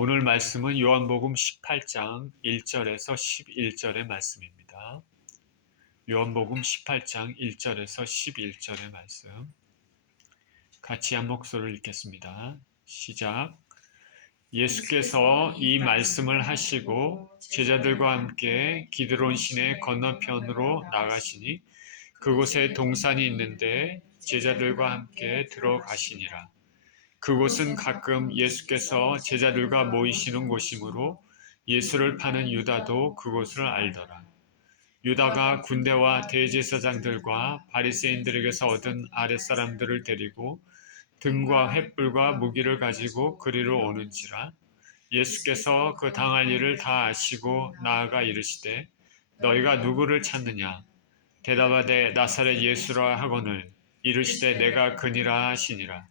오늘 말씀은 요한복음 18장 1절에서 11절의 말씀입니다. 요한복음 18장 1절에서 11절의 말씀. 같이 한 목소리를 읽겠습니다. 시작. 예수께서 이 말씀을 하시고 제자들과 함께 기드론 시내 건너편으로 나가시니 그곳에 동산이 있는데 제자들과 함께 들어가시니라. 그곳은 가끔 예수께서 제자들과 모이시는 곳이므로 예수를 파는 유다도 그곳을 알더라. 유다가 군대와 대제사장들과 바리새인들에게서 얻은 아랫사람들을 데리고 등과 횃불과 무기를 가지고 그리로 오는지라. 예수께서 그 당할 일을 다 아시고 나아가 이르시되 너희가 누구를 찾느냐? 대답하되 나사렛 예수라 하거늘 이르시되 내가 그니라 하시니라.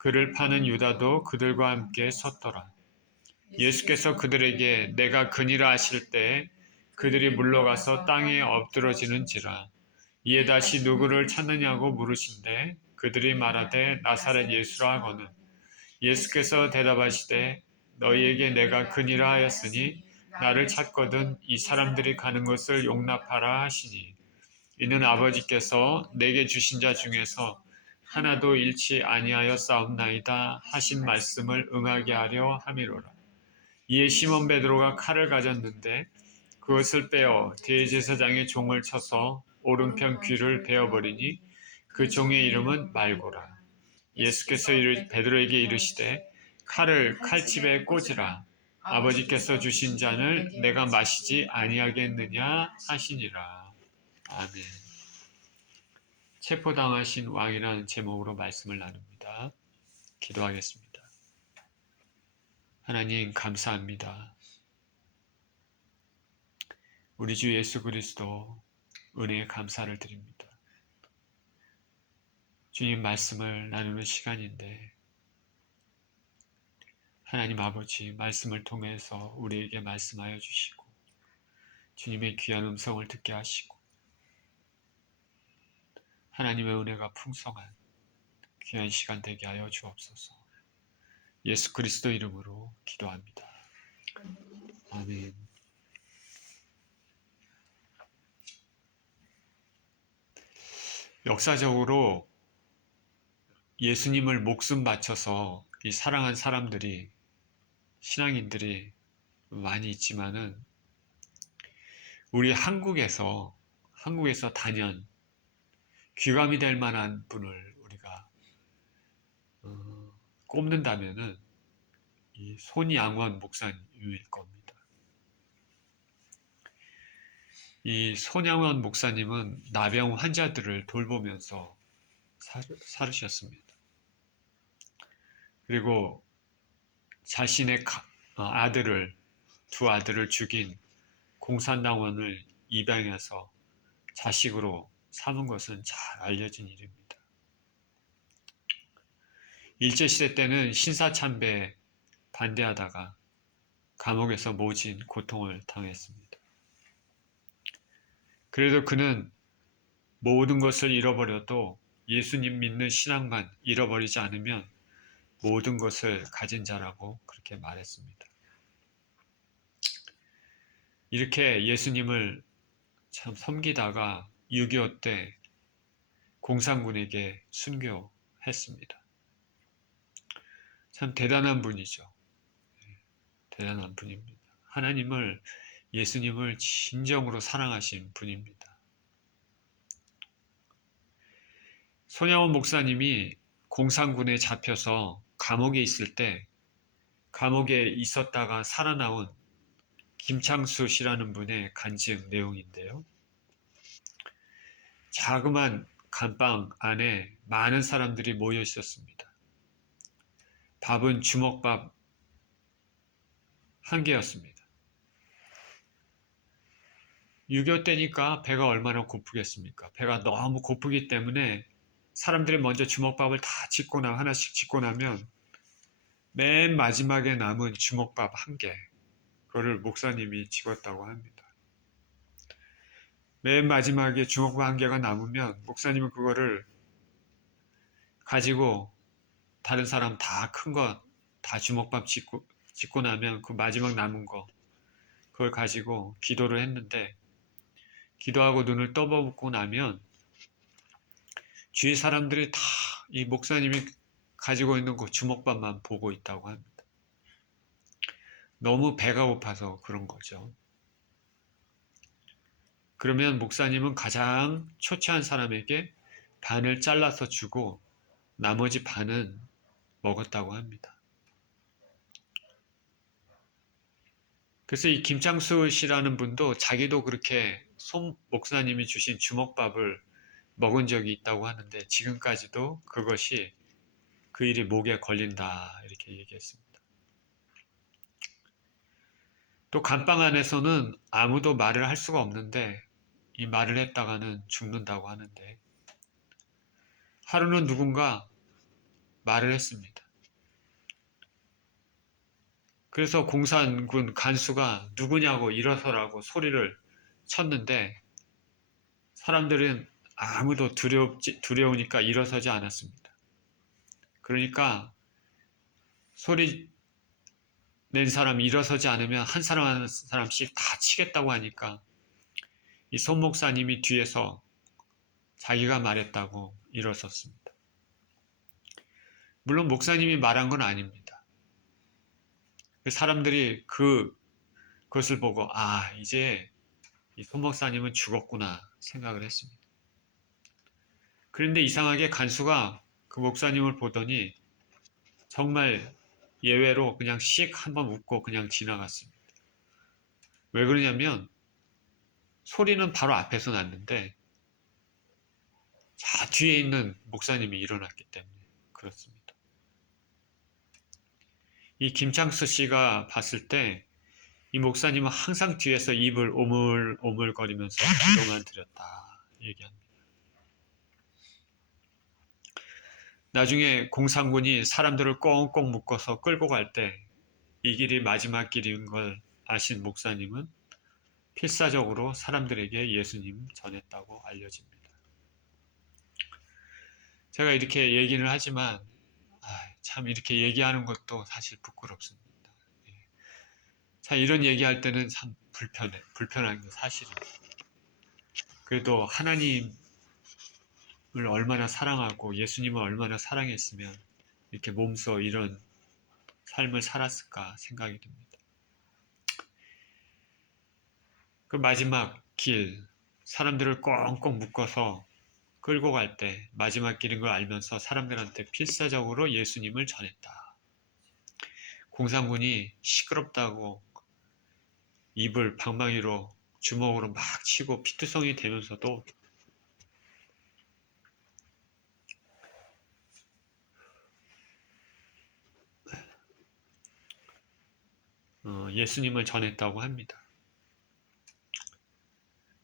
그를 파는 유다도 그들과 함께 섰더라. 예수께서 그들에게 내가 그니라 하실 때 그들이 물러가서 땅에 엎드러지는지라. 이에 다시 누구를 찾느냐고 물으신대 그들이 말하되 나사렛 예수라 하거늘 예수께서 대답하시되 너희에게 내가 그니라 하였으니 나를 찾거든 이 사람들이 가는 것을 용납하라 하시니 이는 아버지께서 내게 주신 자 중에서 하나도 잃지 아니하여 싸움나이다 하신 말씀을 응하게 하려 함이로라. 이에 시몬 베드로가 칼을 가졌는데 그것을 빼어 대제사장의 종을 쳐서 오른편 귀를 베어버리니 그 종의 이름은 말고라. 예수께서 베드로에게 이르시되 칼을 칼집에 꽂으라. 아버지께서 주신 잔을 내가 마시지 아니하겠느냐 하시니라. 아멘. 체포당하신 왕이라는 제목으로 말씀을 나눕니다. 기도하겠습니다. 하나님 감사합니다. 우리 주 예수 그리스도 은혜에 감사를 드립니다. 주님 말씀을 나누는 시간인데 하나님 아버지 말씀을 통해서 우리에게 말씀하여 주시고 주님의 귀한 음성을 듣게 하시고 하나님의 은혜가 풍성한 귀한 시간 되게 하여 주옵소서. 예수 그리스도 이름으로 기도합니다. 아멘. 역사적으로 예수님을 목숨 바쳐서 사랑한 사람들이 신앙인들이 많이 있지만은 우리 한국에서 단연 귀감이 될 만한 분을 우리가 꼽는다면은 이 손양원 목사님일 겁니다. 이 손양원 목사님은 나병 환자들을 돌보면서 살으셨습니다. 그리고 자신의 두 아들을 죽인 공산당원을 입양해서 자식으로 삼은 것은 잘 알려진 일입니다. 일제시대 때는 신사참배에 반대하다가 감옥에서 모진 고통을 당했습니다. 그래도 그는 모든 것을 잃어버려도 예수님 믿는 신앙만 잃어버리지 않으면 모든 것을 가진 자라고 그렇게 말했습니다. 이렇게 예수님을 참 섬기다가 6.25 때 공산군에게 순교했습니다. 참 대단한 분이죠. 대단한 분입니다. 예수님을 진정으로 사랑하신 분입니다. 손양원 목사님이 공산군에 잡혀서 감옥에 있을 때 감옥에 있었다가 살아나온 김창수 씨라는 분의 간증 내용인데요. 자그만 감방 안에 많은 사람들이 모여 있었습니다. 밥은 주먹밥 한 개였습니다. 6.25 때니까 배가 얼마나 고프겠습니까? 배가 너무 고프기 때문에 사람들이 먼저 주먹밥을 다 하나씩 짓고 나면 맨 마지막에 남은 주먹밥 한 개, 그거를 목사님이 집었다고 합니다. 맨 마지막에 주먹밥 한 개가 남으면 목사님은 그거를 가지고 다른 사람 다 큰 거 다 주먹밥 짓고 짓고 나면 그 마지막 남은 거 그걸 가지고 기도를 했는데 기도하고 눈을 떠보고 나면 주위 사람들이 다 이 목사님이 가지고 있는 그 주먹밥만 보고 있다고 합니다. 너무 배가 고파서 그런 거죠. 그러면 목사님은 가장 초췌한 사람에게 반을 잘라서 주고 나머지 반은 먹었다고 합니다. 그래서 이 김창수 씨라는 분도 자기도 그렇게 손 목사님이 주신 주먹밥을 먹은 적이 있다고 하는데 지금까지도 그것이 그 일이 목에 걸린다 이렇게 얘기했습니다. 또 감방 안에서는 아무도 말을 할 수가 없는데 이 말을 했다가는 죽는다고 하는데 하루는 누군가 말을 했습니다. 그래서 공산군 간수가 누구냐고 일어서라고 소리를 쳤는데 사람들은 아무도 두려우니까 일어서지 않았습니다. 그러니까 소리 낸 사람이 일어서지 않으면 한 사람 한 사람씩 다 치겠다고 하니까 이 손 목사님이 뒤에서 자기가 말했다고 일어섰습니다. 물론 목사님이 말한 건 아닙니다. 사람들이 그것을 보고 이제 이 손 목사님은 죽었구나 생각을 했습니다. 그런데 이상하게 간수가 그 목사님을 보더니 정말 예외로 그냥 씩 한번 웃고 그냥 지나갔습니다. 왜 그러냐면 소리는 바로 앞에서 났는데 뒤에 있는 목사님이 일어났기 때문에 그렇습니다. 이 김창수 씨가 봤을 때 이 목사님은 항상 뒤에서 입을 오물오물거리면서 기도만 드렸다 얘기합니다. 나중에 공산군이 사람들을 꽁꽁 묶어서 끌고 갈 때 이 길이 마지막 길인 걸 아신 목사님은 필사적으로 사람들에게 예수님 전했다고 알려집니다. 제가 이렇게 얘기를 하지만 참 이렇게 얘기하는 것도 사실 부끄럽습니다. 자, 이런 얘기할 때는 참 불편한 게 사실입니다. 그래도 하나님을 얼마나 사랑하고 예수님을 얼마나 사랑했으면 이렇게 몸소 이런 삶을 살았을까 생각이 듭니다. 그 마지막 길, 사람들을 꽁꽁 묶어서 끌고 갈 때 마지막 길인 걸 알면서 사람들한테 필사적으로 예수님을 전했다. 공산군이 시끄럽다고 입을 방망이로 주먹으로 막 치고 피투성이 되면서도 예수님을 전했다고 합니다.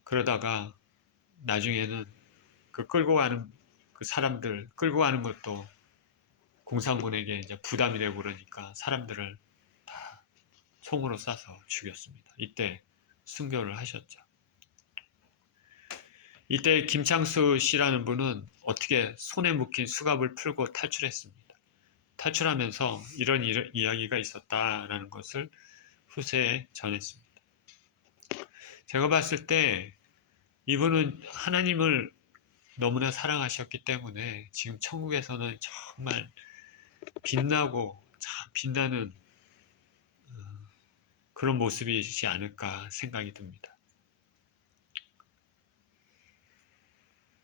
그러다가 나중에는 그 끌고 가는 그 사람들 끌고 가는 것도 공산군에게 이제 부담이 되고 그러니까 사람들을 다 총으로 쏴서 죽였습니다. 이때 순교를 하셨죠. 이때 김창수 씨라는 분은 어떻게 손에 묶인 수갑을 풀고 탈출했습니다. 탈출하면서 이런 이야기가 있었다라는 것을 후세에 전했습니다. 제가 봤을 때 이분은 하나님을 너무나 사랑하셨기 때문에 지금 천국에서는 정말 빛나고 참 빛나는 그런 모습이지 않을까 생각이 듭니다.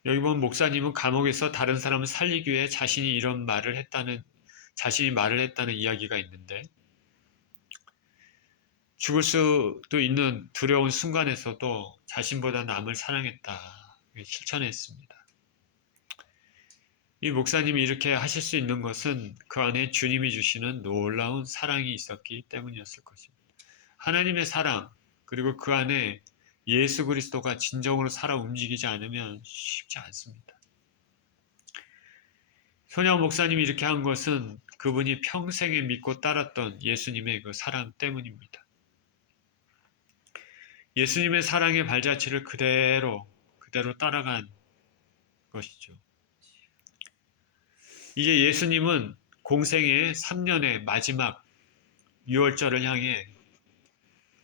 여기 보면 목사님은 감옥에서 다른 사람을 살리기 위해 자신이 말을 했다는 이야기가 있는데 죽을 수도 있는 두려운 순간에서도 자신보다 남을 사랑했다 실천했습니다. 이 목사님이 이렇게 하실 수 있는 것은 그 안에 주님이 주시는 놀라운 사랑이 있었기 때문이었을 것입니다. 하나님의 사랑 그리고 그 안에 예수 그리스도가 진정으로 살아 움직이지 않으면 쉽지 않습니다. 손양 목사님이 이렇게 한 것은 그분이 평생에 믿고 따랐던 예수님의 그 사랑 때문입니다. 예수님의 사랑의 발자취를 그대로 따라간 것이죠. 이제 예수님은 공생의 3년의 마지막 유월절을 향해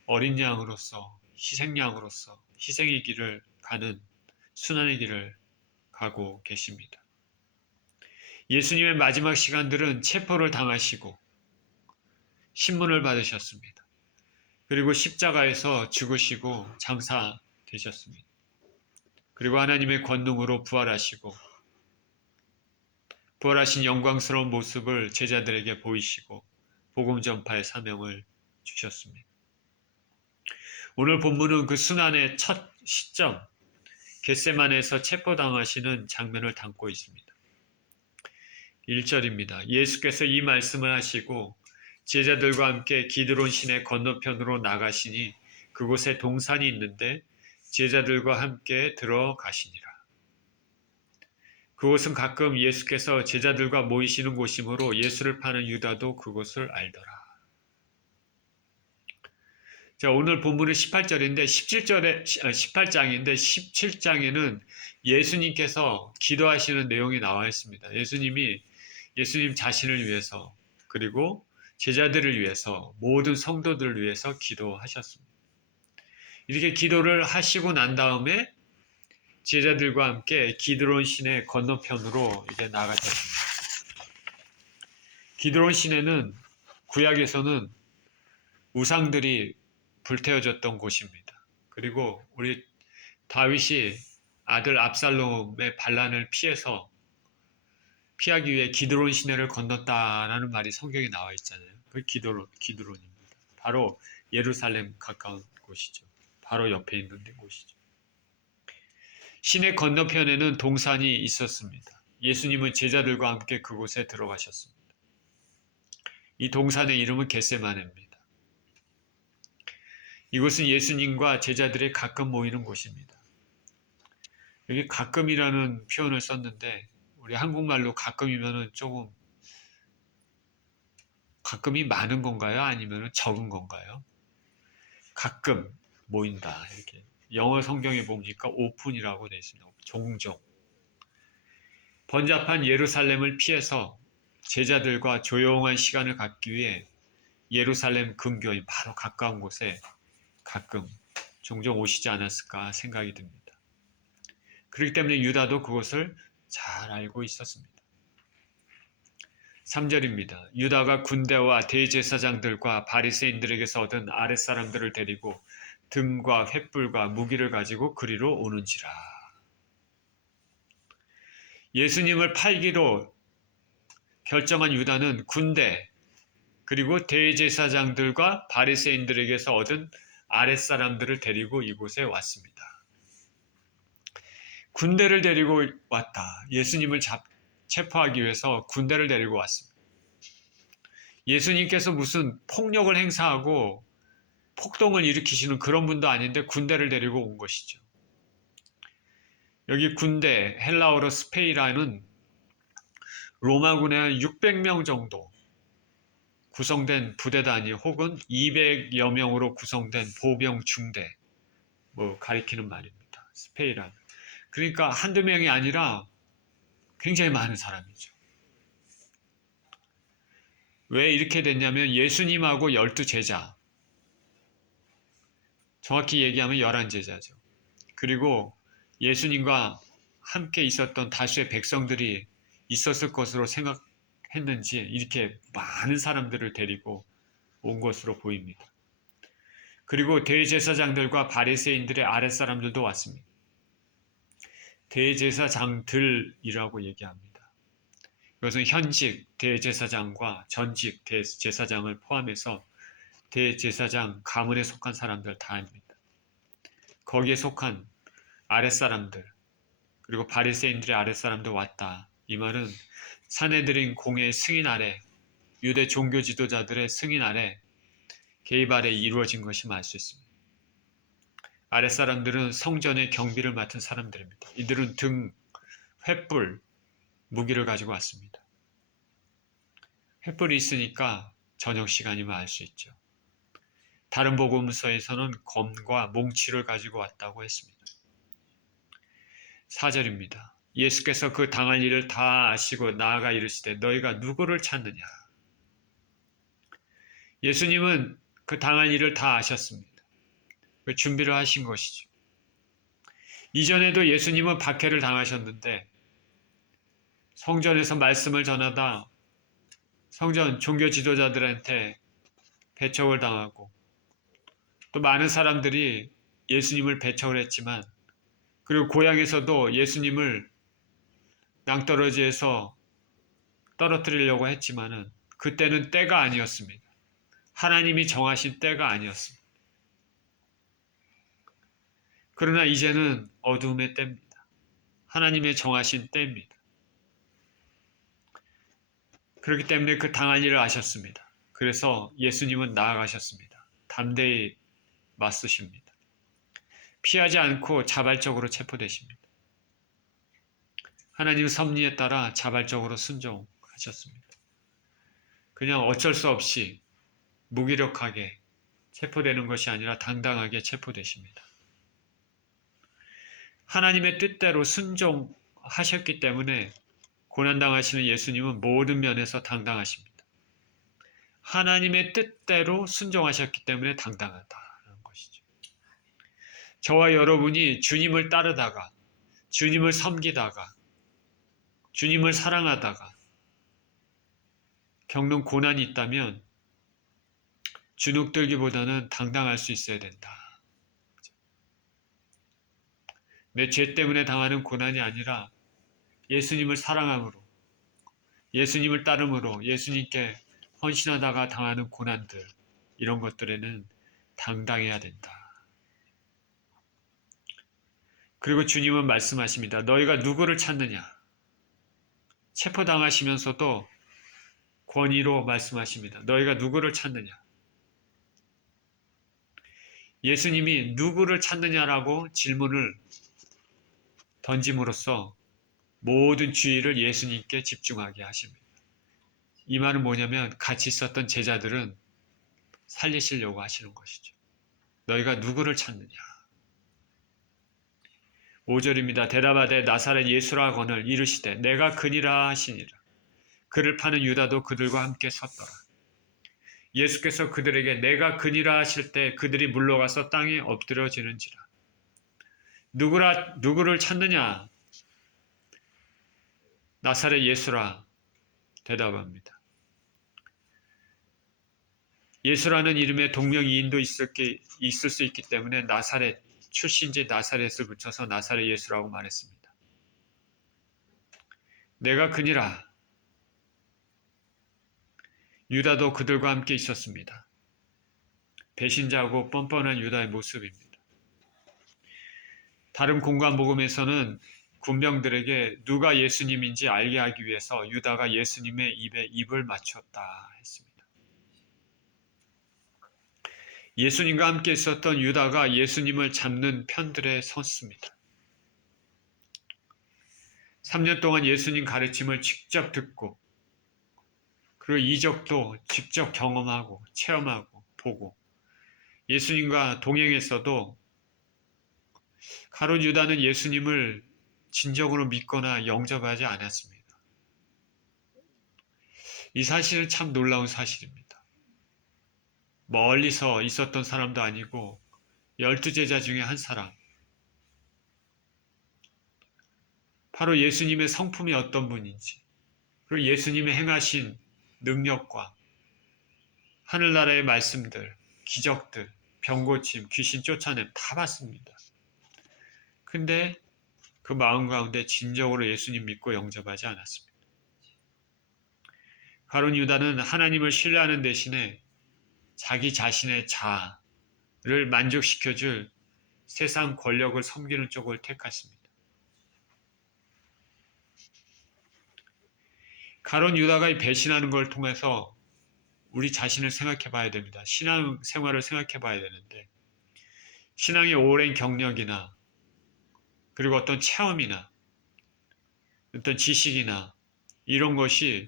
어린 양으로서 희생양으로서 희생의 길을 가는 순환의 길을 가고 계십니다. 예수님의 마지막 시간들은 체포를 당하시고 신문을 받으셨습니다. 그리고 십자가에서 죽으시고 장사되셨습니다. 그리고 하나님의 권능으로 부활하시고 부활하신 영광스러운 모습을 제자들에게 보이시고 복음 전파의 사명을 주셨습니다. 오늘 본문은 그 순환의 첫 시점 겟세마네에서 체포당하시는 장면을 담고 있습니다. 1절입니다. 예수께서 이 말씀을 하시고 제자들과 함께 기드론 시내 건너편으로 나가시니 그곳에 동산이 있는데 제자들과 함께 들어가시니라. 그곳은 가끔 예수께서 제자들과 모이시는 곳이므로 예수를 파는 유다도 그곳을 알더라. 자, 오늘 본문은 18절인데 18장인데 17장에는 예수님께서 기도하시는 내용이 나와 있습니다. 예수님 자신을 위해서 그리고 제자들을 위해서 모든 성도들을 위해서 기도하셨습니다. 이렇게 기도를 하시고 난 다음에 제자들과 함께 기드론 시내 건너편으로 이제 나가셨습니다. 기드론 시내는 구약에서는 우상들이 불태워졌던 곳입니다. 그리고 우리 다윗이 아들 압살롬의 반란을 피하기 위해 기드론 시내를 건넜다라는 말이 성경에 나와 있잖아요. 그 기드론입니다. 바로 예루살렘 가까운 곳이죠. 바로 옆에 있는 곳이죠. 시내 건너편에는 동산이 있었습니다. 예수님은 제자들과 함께 그곳에 들어가셨습니다. 이 동산의 이름은 겟세마네입니다. 이곳은 예수님과 제자들이 가끔 모이는 곳입니다. 여기 가끔이라는 표현을 썼는데 우리 한국말로 가끔이면은 조금 가끔이 많은 건가요? 아니면 적은 건가요? 가끔 모인다. 이렇게 영어 성경에 보니까 오픈이라고 되어 있습니다. 종종. 번잡한 예루살렘을 피해서 제자들과 조용한 시간을 갖기 위해 예루살렘 근교인 바로 가까운 곳에 가끔 종종 오시지 않았을까 생각이 듭니다. 그렇기 때문에 유다도 그것을 잘 알고 있었습니다. 3절입니다. 유다가 군대와 대제사장들과 바리새인들에게서 얻은 아랫사람들을 데리고 등과 횃불과 무기를 가지고 그리로 오는지라. 예수님을 팔기로 결정한 유다는 군대 그리고 대제사장들과 바리새인들에게서 얻은 아랫사람들을 데리고 이곳에 왔습니다. 군대를 데리고 왔다. 예수님을 체포하기 위해서 군대를 데리고 왔습니다. 예수님께서 무슨 폭력을 행사하고 폭동을 일으키시는 그런 분도 아닌데 군대를 데리고 온 것이죠. 여기 군대, 헬라어로 스페이라는 로마군의 600명 정도 구성된 부대 단위 혹은 200여 명으로 구성된 보병 중대 가리키는 말입니다. 스페이라. 그러니까 한두 명이 아니라 굉장히 많은 사람이죠. 왜 이렇게 됐냐면 예수님하고 12제자, 정확히 얘기하면 11제자죠. 그리고 예수님과 함께 있었던 다수의 백성들이 있었을 것으로 생각했는지 이렇게 많은 사람들을 데리고 온 것으로 보입니다. 그리고 대제사장들과 바리새인들의 아랫사람들도 왔습니다. 대제사장들이라고 얘기합니다. 이것은 현직 대제사장과 전직 대제사장을 포함해서 대제사장 가문에 속한 사람들 다입니다. 거기에 속한 아랫사람들 그리고 바리새인들의 아랫사람도 왔다. 이 말은 산헤드린 공의 승인 아래 유대 종교 지도자들의 승인 아래 개입 아래 이루어진 것임을 알 수 있습니다. 아랫사람들은 성전의 경비를 맡은 사람들입니다. 이들은 등, 횃불, 무기를 가지고 왔습니다. 횃불이 있으니까 저녁 시간이면 알 수 있죠. 다른 복음서에서는 검과 몽치를 가지고 왔다고 했습니다. 4절입니다. 예수께서 그 당할 일을 다 아시고 나아가 이르시되 너희가 누구를 찾느냐? 예수님은 그 당할 일을 다 아셨습니다. 그 준비를 하신 것이죠. 이전에도 예수님은 박해를 당하셨는데 성전에서 말씀을 전하다 성전 종교 지도자들한테 배척을 당하고 또 많은 사람들이 예수님을 배척을 했지만 그리고 고향에서도 예수님을 낭떠러지에서 떨어뜨리려고 했지만은 그때는 때가 아니었습니다. 하나님이 정하신 때가 아니었습니다. 그러나 이제는 어둠의 때입니다. 하나님의 정하신 때입니다. 그렇기 때문에 그 당할 일을 아셨습니다. 그래서 예수님은 나아가셨습니다. 담대히 맞서십니다. 피하지 않고 자발적으로 체포되십니다. 하나님 섭리에 따라 자발적으로 순종하셨습니다. 그냥 어쩔 수 없이 무기력하게 체포되는 것이 아니라 당당하게 체포되십니다. 하나님의 뜻대로 순종하셨기 때문에 고난당하시는 예수님은 모든 면에서 당당하십니다. 하나님의 뜻대로 순종하셨기 때문에 당당하다는 것이죠. 저와 여러분이 주님을 따르다가, 주님을 섬기다가, 주님을 사랑하다가 겪는 고난이 있다면 주눅들기보다는 당당할 수 있어야 된다. 내 죄 때문에 당하는 고난이 아니라 예수님을 사랑함으로, 예수님을 따름으로, 예수님께 헌신하다가 당하는 고난들, 이런 것들에는 당당해야 된다. 그리고 주님은 말씀하십니다. 너희가 누구를 찾느냐? 체포당하시면서도 권위로 말씀하십니다. 너희가 누구를 찾느냐? 예수님이 누구를 찾느냐라고 질문을 던짐으로써 모든 주의를 예수님께 집중하게 하십니다. 이 말은 뭐냐면 같이 있었던 제자들은 살리시려고 하시는 것이죠. 너희가 누구를 찾느냐? 5절입니다. 대답하되 나사렛 예수라 하거늘 이르시되 내가 그니라 하시니라. 그를 파는 유다도 그들과 함께 섰더라. 예수께서 그들에게 내가 그니라 하실 때 그들이 물러가서 땅에 엎드려지는지라. 누구를 찾느냐? 나사렛 예수라 대답합니다. 예수라는 이름에 동명이인도 있을 수 있기 때문에 나사렛 출신지 나사렛을 붙여서 나사렛 예수라고 말했습니다. 내가 그니라. 유다도 그들과 함께 있었습니다. 배신자고 뻔뻔한 유다의 모습입니다. 다른 공관복음에서는 군병들에게 누가 예수님인지 알게 하기 위해서 유다가 예수님의 입에 입을 맞췄다 했습니다. 예수님과 함께 있었던 유다가 예수님을 잡는 편들에 섰습니다. 3년 동안 예수님 가르침을 직접 듣고 그리고 이적도 직접 경험하고 체험하고 보고 예수님과 동행했어도 가룟 유다는 예수님을 진정으로 믿거나 영접하지 않았습니다. 이 사실은 참 놀라운 사실입니다. 멀리서 있었던 사람도 아니고 12제자 중에 한 사람. 바로 예수님의 성품이 어떤 분인지 그리고 예수님의 행하신 능력과 하늘나라의 말씀들, 기적들, 병고침, 귀신 쫓아냄 다 봤습니다. 근데 그 마음 가운데 진정으로 예수님 믿고 영접하지 않았습니다. 가룟 유다는 하나님을 신뢰하는 대신에 자기 자신의 자아를 만족시켜줄 세상 권력을 섬기는 쪽을 택했습니다. 가룟 유다가 배신하는 걸 통해서 우리 자신을 생각해 봐야 됩니다. 신앙 생활을 생각해 봐야 되는데 신앙의 오랜 경력이나 그리고 어떤 체험이나 어떤 지식이나 이런 것이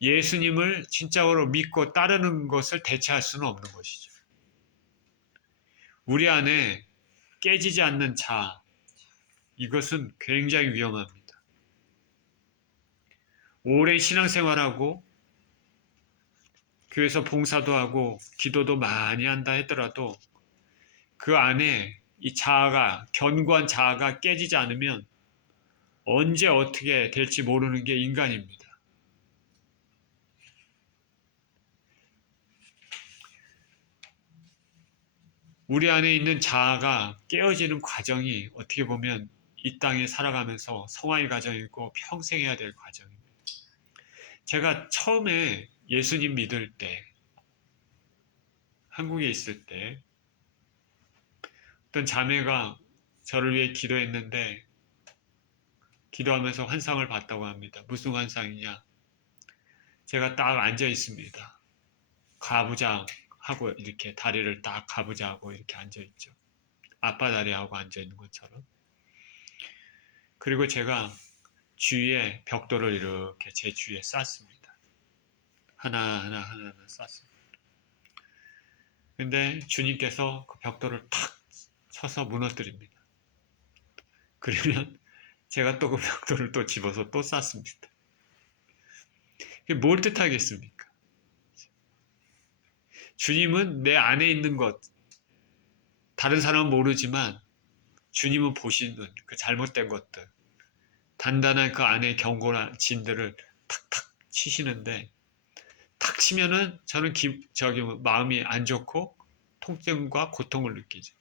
예수님을 진짜로 믿고 따르는 것을 대체할 수는 없는 것이죠. 우리 안에 깨지지 않는 자, 이것은 굉장히 위험합니다. 오랜 신앙생활하고 교회에서 봉사도 하고 기도도 많이 한다 하더라도 그 안에 이 자아가, 견고한 자아가 깨지지 않으면 언제 어떻게 될지 모르는 게 인간입니다. 우리 안에 있는 자아가 깨어지는 과정이 어떻게 보면 이 땅에 살아가면서 성화의 과정이고 평생 해야 될 과정입니다. 제가 처음에 예수님 믿을 때, 한국에 있을 때 어떤 자매가 저를 위해 기도했는데 기도하면서 환상을 봤다고 합니다. 무슨 환상이냐? 제가 딱 앉아 있습니다. 가부장하고 이렇게 다리를 딱 가부장하고 이렇게 앉아 있죠. 아빠 다리하고 앉아 있는 것처럼. 그리고 제가 주위에 벽돌을 이렇게 제 주위에 쌌습니다. 하나하나 쌌습니다. 근데 주님께서 그 벽돌을 탁 쳐서 무너뜨립니다. 그러면 제가 또 그 벽돌을 또 집어서 또 쌌습니다. 이게 뭘 뜻하겠습니까? 주님은 내 안에 있는 것, 다른 사람은 모르지만 주님은 보시는 그 잘못된 것들, 단단한 그 안에 견고한 진들을 탁탁 치시는데 탁 치면은 저는 마음이 안 좋고 통증과 고통을 느끼죠.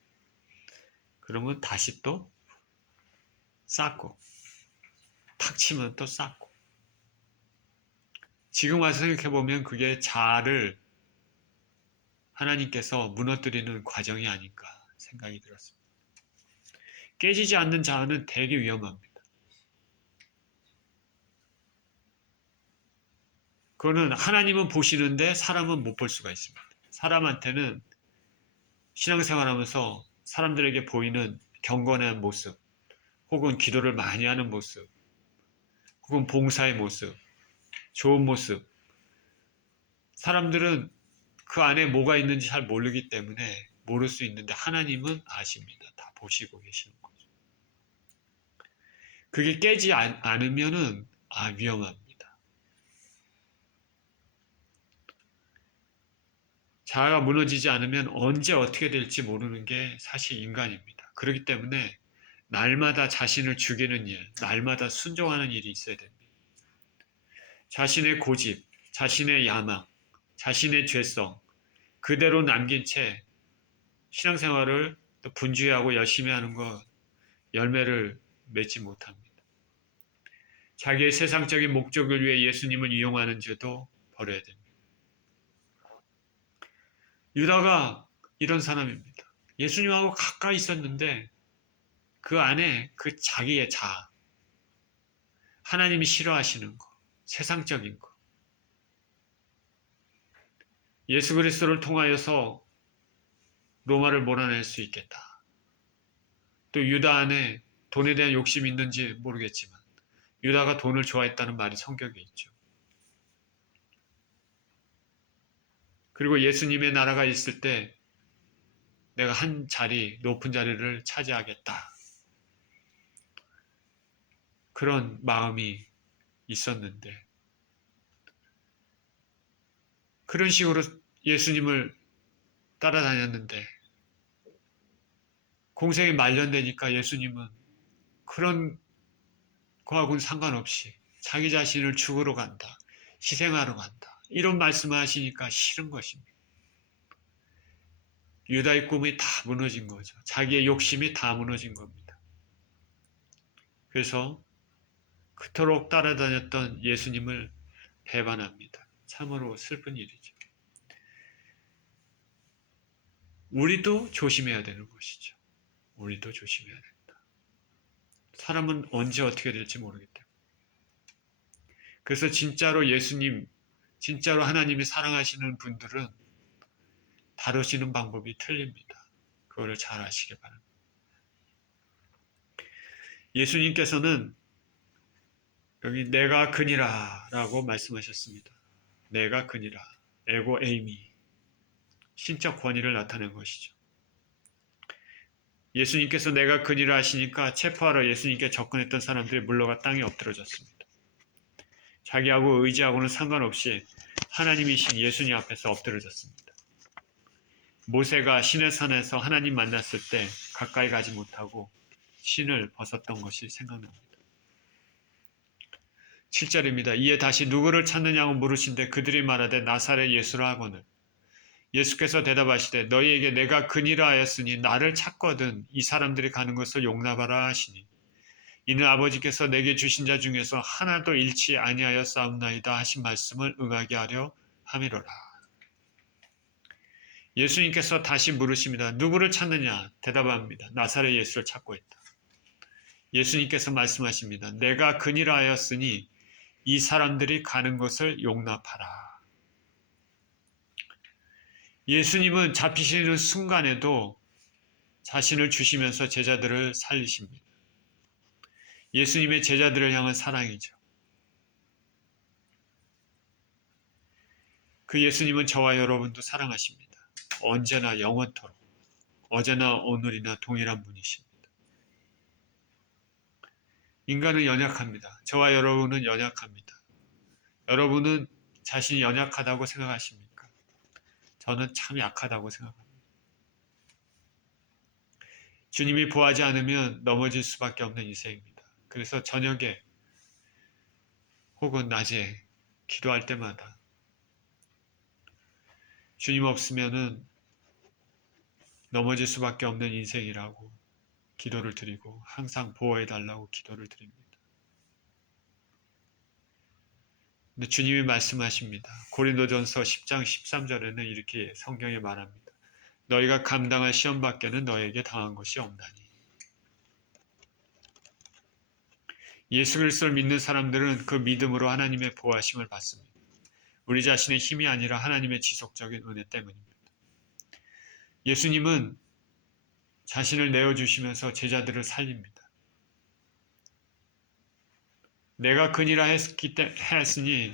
그러면 다시 또 쌓고 탁 치면 또 쌓고 지금 와서 생각해보면 그게 자아를 하나님께서 무너뜨리는 과정이 아닌가 생각이 들었습니다. 깨지지 않는 자아는 되게 위험합니다. 그거는 하나님은 보시는데 사람은 못 볼 수가 있습니다. 사람한테는 신앙생활하면서 사람들에게 보이는 경건한 모습, 혹은 기도를 많이 하는 모습, 혹은 봉사의 모습, 좋은 모습, 사람들은 그 안에 뭐가 있는지 잘 모르기 때문에 모를 수 있는데 하나님은 아십니다. 다 보시고 계시는 거죠. 그게 깨지 않으면은 위험합니다. 자아가 무너지지 않으면 언제 어떻게 될지 모르는 게 사실 인간입니다. 그렇기 때문에 날마다 자신을 죽이는 일, 날마다 순종하는 일이 있어야 됩니다. 자신의 고집, 자신의 야망, 자신의 죄성 그대로 남긴 채 신앙생활을 또 분주하고 열심히 하는 것 열매를 맺지 못합니다. 자기의 세상적인 목적을 위해 예수님을 이용하는 죄도 버려야 됩니다. 유다가 이런 사람입니다. 예수님하고 가까이 있었는데 그 안에 그 자기의 자아, 하나님이 싫어하시는 거, 세상적인 거, 예수 그리스도를 통하여서 로마를 몰아낼 수 있겠다. 또 유다 안에 돈에 대한 욕심이 있는지 모르겠지만 유다가 돈을 좋아했다는 말이 성경에 있죠. 그리고 예수님의 나라가 있을 때 내가 한 자리, 높은 자리를 차지하겠다. 그런 마음이 있었는데 그런 식으로 예수님을 따라다녔는데 공생이 말년되니까 예수님은 그런 거하고는 상관없이 자기 자신을 죽으러 간다. 희생하러 간다. 이런 말씀을 하시니까 싫은 것입니다. 유다의 꿈이 다 무너진 거죠. 자기의 욕심이 다 무너진 겁니다. 그래서 그토록 따라다녔던 예수님을 배반합니다. 참으로 슬픈 일이죠. 우리도 조심해야 되는 것이죠. 우리도 조심해야 된다. 사람은 언제 어떻게 될지 모르기 때문에. 그래서 진짜로 예수님, 진짜로 하나님이 사랑하시는 분들은 다루시는 방법이 틀립니다. 그거를 잘 아시기 바랍니다. 예수님께서는 여기 내가 그니라 라고 말씀하셨습니다. 내가 그니라. 에고 에이미. 신적 권위를 나타낸 것이죠. 예수님께서 내가 그니라 하시니까 체포하러 예수님께 접근했던 사람들이 물러가 땅에 엎드러졌습니다. 자기하고 의지하고는 상관없이 하나님이신 예수님 앞에서 엎드려졌습니다. 모세가 시내산에서 하나님 만났을 때 가까이 가지 못하고 신을 벗었던 것이 생각납니다. 7절입니다. 이에 다시 누구를 찾느냐고 물으신데 그들이 말하되 나사렛 예수라 하거늘 예수께서 대답하시되 너희에게 내가 그니라 하였으니 나를 찾거든 이 사람들이 가는 것을 용납하라 하시니 이는 아버지께서 내게 주신 자 중에서 하나도 잃지 아니하여 싸움나이다 하신 말씀을 응하게 하려 함이로라. 예수님께서 다시 물으십니다. 누구를 찾느냐? 대답합니다. 나사렛 예수를 찾고 있다. 예수님께서 말씀하십니다. 내가 그니라 하였으니 이 사람들이 가는 것을 용납하라. 예수님은 잡히시는 순간에도 자신을 주시면서 제자들을 살리십니다. 예수님의 제자들을 향한 사랑이죠. 그 예수님은 저와 여러분도 사랑하십니다. 언제나 영원토록, 어제나 오늘이나 동일한 분이십니다. 인간은 연약합니다. 저와 여러분은 연약합니다. 여러분은 자신이 연약하다고 생각하십니까? 저는 참 약하다고 생각합니다. 주님이 보하지 않으면 넘어질 수밖에 없는 인생입니다. 그래서 저녁에 혹은 낮에 기도할 때마다 주님 없으면은 넘어질 수밖에 없는 인생이라고 기도를 드리고 항상 보호해달라고 기도를 드립니다. 근데 주님이 말씀하십니다. 고린도전서 10장 13절에는 이렇게 성경에 말합니다. 너희가 감당할 시험 밖에는 너에게 당한 것이 없나니. 예수 그리스도를 믿는 사람들은 그 믿음으로 하나님의 보호하심을 받습니다. 우리 자신의 힘이 아니라 하나님의 지속적인 은혜 때문입니다. 예수님은 자신을 내어주시면서 제자들을 살립니다. 내가 그니라 했으니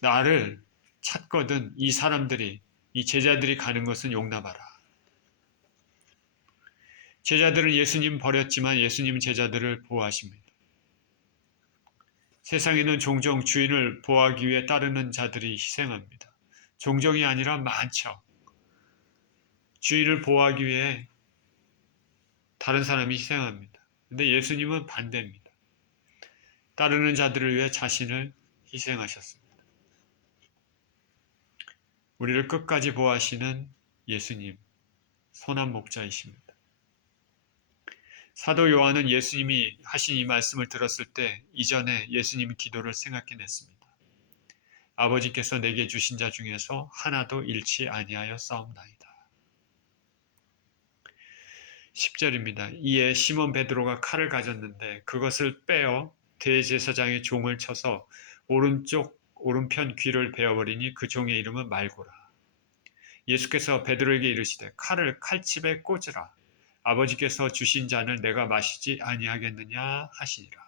나를 찾거든 이 사람들이, 이 제자들이 가는 것은 용납하라. 제자들은 예수님 버렸지만 예수님 제자들을 보호하십니다. 세상에는 종종 주인을 보호하기 위해 따르는 자들이 희생합니다. 종종이 아니라 많죠. 주인을 보호하기 위해 다른 사람이 희생합니다. 근데 예수님은 반대입니다. 따르는 자들을 위해 자신을 희생하셨습니다. 우리를 끝까지 보호하시는 예수님, 선한 목자이십니다. 사도 요한은 예수님이 하신 이 말씀을 들었을 때 이전에 예수님의 기도를 생각해냈습니다. 아버지께서 내게 주신 자 중에서 하나도 잃지 아니하여 싸움나이다. 10절입니다. 이에 시몬 베드로가 칼을 가졌는데 그것을 빼어 대제사장의 종을 쳐서 오른편 귀를 베어버리니 그 종의 이름은 말고라. 예수께서 베드로에게 이르시되 칼을 칼집에 꽂으라. 아버지께서 주신 잔을 내가 마시지 아니하겠느냐 하시니라.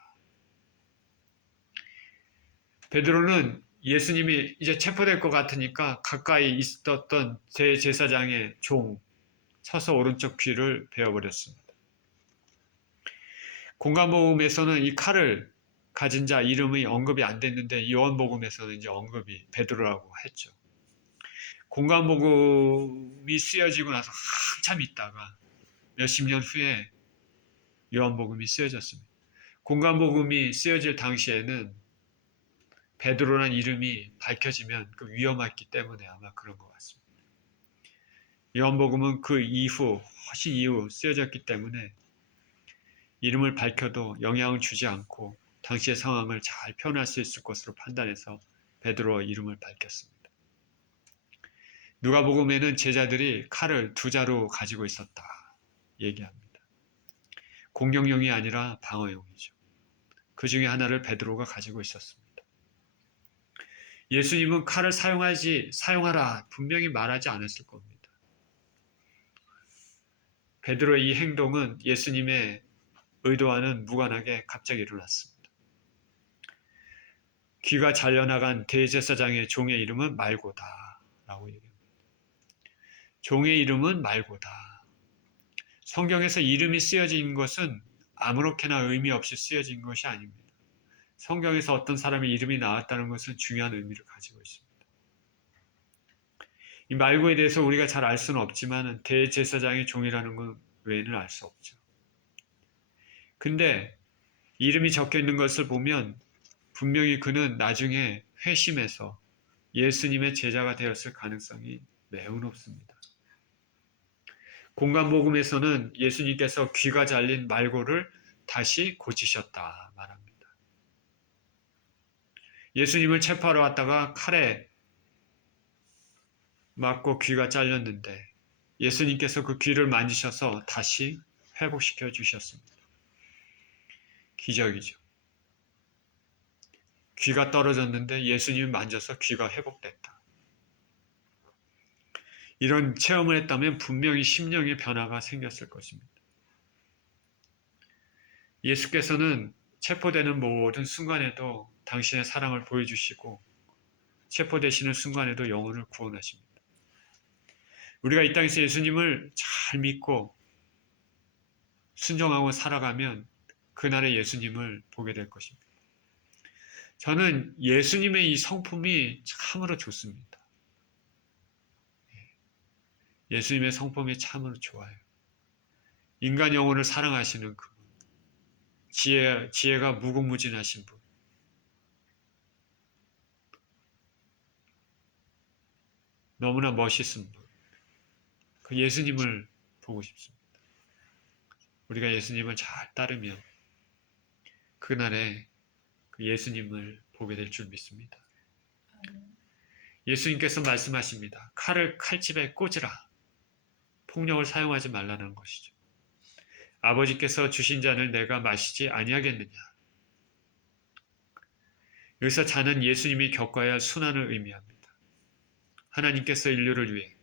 베드로는 예수님이 이제 체포될 것 같으니까 가까이 있었던 대제사장의 종 쳐서 오른쪽 귀를 베어버렸습니다. 공관복음에서는 이 칼을 가진 자 이름이 언급이 안 됐는데 요한복음에서는 이제 언급이 베드로라고 했죠. 공관복음이 쓰여지고 나서 한참 있다가 몇십 년 후에 요한복음이 쓰여졌습니다. 공관복음이 쓰여질 당시에는 베드로란 이름이 밝혀지면 그 위험했기 때문에 아마 그런 것 같습니다. 요한복음은 그 이후, 훨씬 이후 쓰여졌기 때문에 이름을 밝혀도 영향을 주지 않고 당시의 상황을 잘 표현할 수 있을 것으로 판단해서 베드로의 이름을 밝혔습니다. 누가복음에는 제자들이 칼을 2자루 가지고 있었다 얘기합니다. 공격용이 아니라 방어용이죠. 그 중에 하나를 베드로가 가지고 있었습니다. 예수님은 칼을 사용하라 분명히 말하지 않았을 겁니다. 베드로의 이 행동은 예수님의 의도와는 무관하게 갑자기 일어났습니다. 귀가 잘려나간 대제사장의 종의 이름은 말고다 라고 얘기합니다. 종의 이름은 말고다. 성경에서 이름이 쓰여진 것은 아무렇게나 의미 없이 쓰여진 것이 아닙니다. 성경에서 어떤 사람의 이름이 나왔다는 것은 중요한 의미를 가지고 있습니다. 이 말고에 대해서 우리가 잘 알 수는 없지만 대제사장의 종이라는 것 외에는 알 수 없죠. 근데 이름이 적혀 있는 것을 보면 분명히 그는 나중에 회심해서 예수님의 제자가 되었을 가능성이 매우 높습니다. 공간복음에서는 예수님께서 귀가 잘린 말고를 다시 고치셨다 말합니다. 예수님을 체포하러 왔다가 칼에 맞고 귀가 잘렸는데 예수님께서 그 귀를 만지셔서 다시 회복시켜 주셨습니다. 기적이죠. 귀가 떨어졌는데 예수님이 만져서 귀가 회복됐다. 이런 체험을 했다면 분명히 심령의 변화가 생겼을 것입니다. 예수께서는 체포되는 모든 순간에도 당신의 사랑을 보여주시고 체포되시는 순간에도 영혼을 구원하십니다. 우리가 이 땅에서 예수님을 잘 믿고 순종하고 살아가면 그날의 예수님을 보게 될 것입니다. 저는 예수님의 이 성품이 참으로 좋습니다. 예수님의 성품이 참으로 좋아요. 인간 영혼을 사랑하시는 그분, 지혜가 무궁무진하신 분, 너무나 멋있은 분, 그 예수님을 보고 싶습니다. 우리가 예수님을 잘 따르면 그날에 그 예수님을 보게 될 줄 믿습니다. 예수님께서 말씀하십니다. 칼을 칼집에 꽂으라. 폭력을 사용하지 말라는 것이죠. 아버지께서 주신 잔을 내가 마시지 아니하겠느냐. 여기서 잔은 예수님이 겪어야 할 순환을 의미합니다. 하나님께서 인류를 위해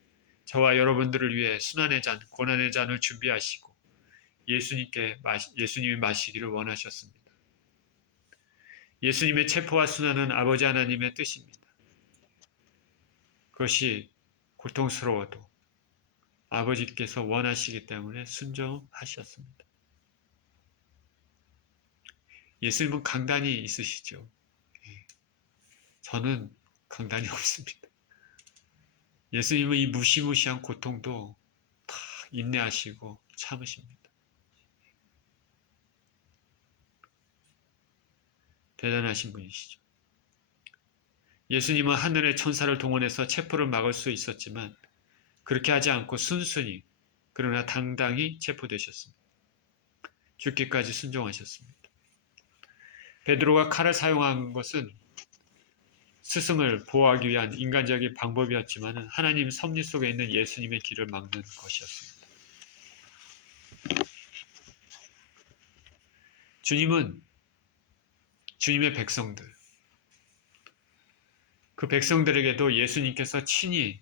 저와 여러분들을 위해 순환의 잔, 고난의 잔을 준비하시고 예수님이 마시기를 원하셨습니다. 예수님의 체포와 순환은 아버지 하나님의 뜻입니다. 그것이 고통스러워도 아버지께서 원하시기 때문에 순종하셨습니다. 예수님은 강단이 있으시죠. 저는 강단이 없습니다. 예수님은 이 무시무시한 고통도 다 인내하시고 참으십니다. 대단하신 분이시죠. 예수님은 하늘의 천사를 동원해서 체포를 막을 수 있었지만 그렇게 하지 않고 순순히 그러나 당당히 체포되셨습니다. 죽기까지 순종하셨습니다. 베드로가 칼을 사용한 것은 스승을 보호하기 위한 인간적인 방법이었지만 하나님 섭리 속에 있는 예수님의 길을 막는 것이었습니다. 주님은 주님의 백성들, 그 백성들에게도 예수님께서 친히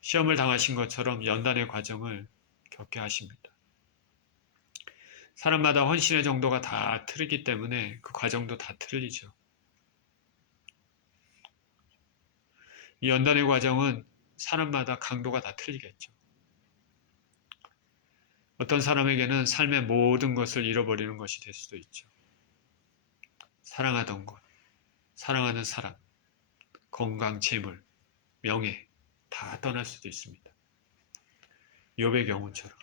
시험을 당하신 것처럼 연단의 과정을 겪게 하십니다. 사람마다 헌신의 정도가 다 틀리기 때문에 그 과정도 다 틀리죠. 이 연단의 과정은 사람마다 강도가 다 틀리겠죠. 어떤 사람에게는 삶의 모든 것을 잃어버리는 것이 될 수도 있죠. 사랑하던 것, 사랑하는 사람, 건강, 재물, 명예 다 떠날 수도 있습니다. 욥의 경우처럼.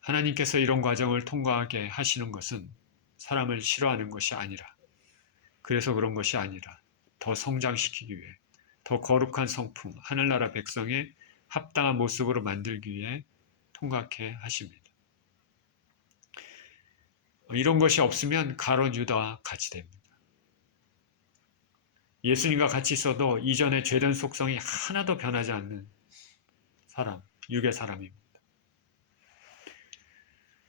하나님께서 이런 과정을 통과하게 하시는 것은 사람을 싫어하는 것이 아니라 그래서 그런 것이 아니라 더 성장시키기 위해 더 거룩한 성품, 하늘나라 백성의 합당한 모습으로 만들기 위해 통과하게 하십니다. 이런 것이 없으면 가룟 유다와 같이 됩니다. 예수님과 같이 있어도 이전의 죄된 속성이 하나도 변하지 않는 사람, 육의 사람입니다.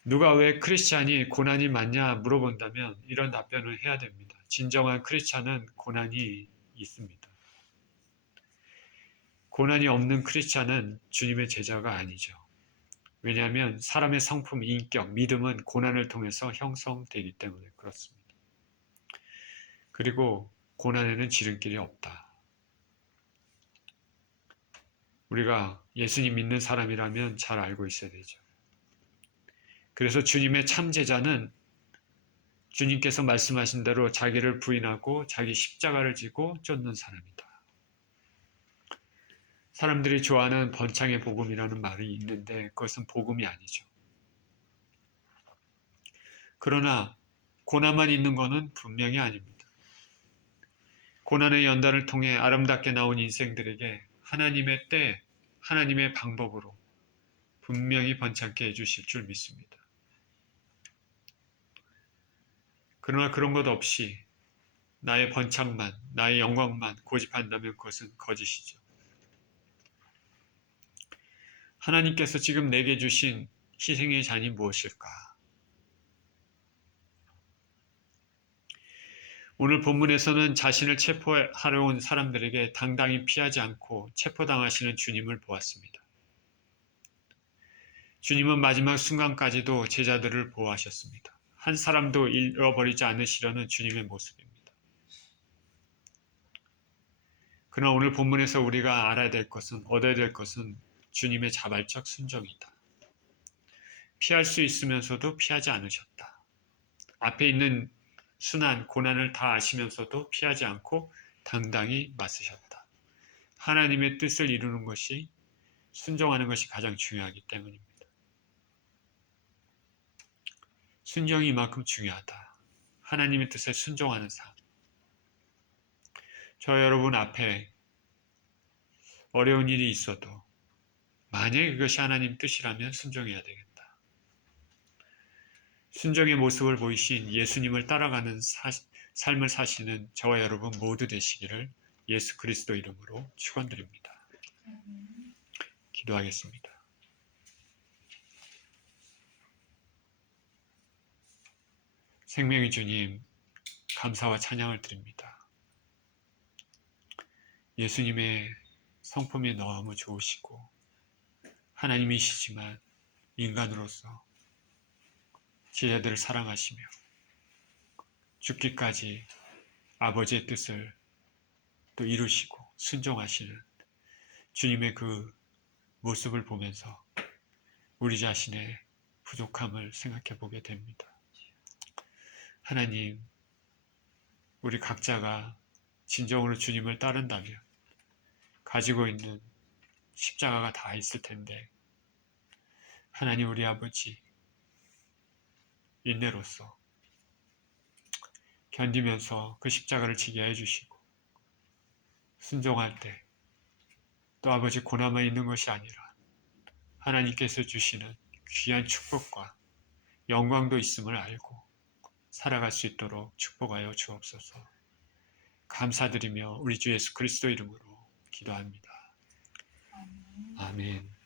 누가 왜 크리스찬이 고난이 많냐 물어본다면 이런 답변을 해야 됩니다. 진정한 크리스찬은 고난이 있습니다. 고난이 없는 크리스찬은 주님의 제자가 아니죠. 왜냐하면 사람의 성품, 인격, 믿음은 고난을 통해서 형성되기 때문에 그렇습니다. 그리고 고난에는 지름길이 없다. 우리가 예수님 믿는 사람이라면 잘 알고 있어야 되죠. 그래서 주님의 참 제자는 주님께서 말씀하신 대로 자기를 부인하고 자기 십자가를 지고 쫓는 사람이다. 사람들이 좋아하는 번창의 복음이라는 말이 있는데 그것은 복음이 아니죠. 그러나 고난만 있는 것은 분명히 아닙니다. 고난의 연단을 통해 아름답게 나온 인생들에게 하나님의 때, 하나님의 방법으로 분명히 번창케 해주실 줄 믿습니다. 그러나 그런 것 없이 나의 번창만, 나의 영광만 고집한다면 그것은 거짓이죠. 하나님께서 지금 내게 주신 희생의 잔이 무엇일까? 오늘 본문에서는 자신을 체포하러 온 사람들에게 당당히 피하지 않고 체포당하시는 주님을 보았습니다. 주님은 마지막 순간까지도 제자들을 보호하셨습니다. 한 사람도 잃어버리지 않으시려는 주님의 모습입니다. 그러나 오늘 본문에서 우리가 알아야 될 것은, 얻어야 될 것은 주님의 자발적 순종이다. 피할 수 있으면서도 피하지 않으셨다. 앞에 있는 순한 고난을 다 아시면서도 피하지 않고 당당히 맞으셨다. 하나님의 뜻을 이루는 것이, 순종하는 것이 가장 중요하기 때문입니다. 순종이 이만큼 중요하다. 하나님의 뜻에 순종하는 삶. 저 여러분 앞에 어려운 일이 있어도 만약에 그것이 하나님 뜻이라면 순종해야 되겠다. 순종의 모습을 보이신 예수님을 따라가는 삶을 사시는 저와 여러분 모두 되시기를 예수 그리스도 이름으로 축원드립니다. 기도하겠습니다. 생명의 주님, 감사와 찬양을 드립니다. 예수님의 성품이 너무 좋으시고 하나님이시지만 인간으로서 제자들을 사랑하시며 죽기까지 아버지의 뜻을 또 이루시고 순종하시는 주님의 그 모습을 보면서 우리 자신의 부족함을 생각해 보게 됩니다. 하나님, 우리 각자가 진정으로 주님을 따른다면 가지고 있는 십자가가 다 있을 텐데 하나님 우리 아버지 인내로서 견디면서 그 십자가를 지게 해주시고 순종할 때 또 아버지 고난만 있는 것이 아니라 하나님께서 주시는 귀한 축복과 영광도 있음을 알고 살아갈 수 있도록 축복하여 주옵소서. 감사드리며 우리 주 예수 그리스도 이름으로 기도합니다. 아멘.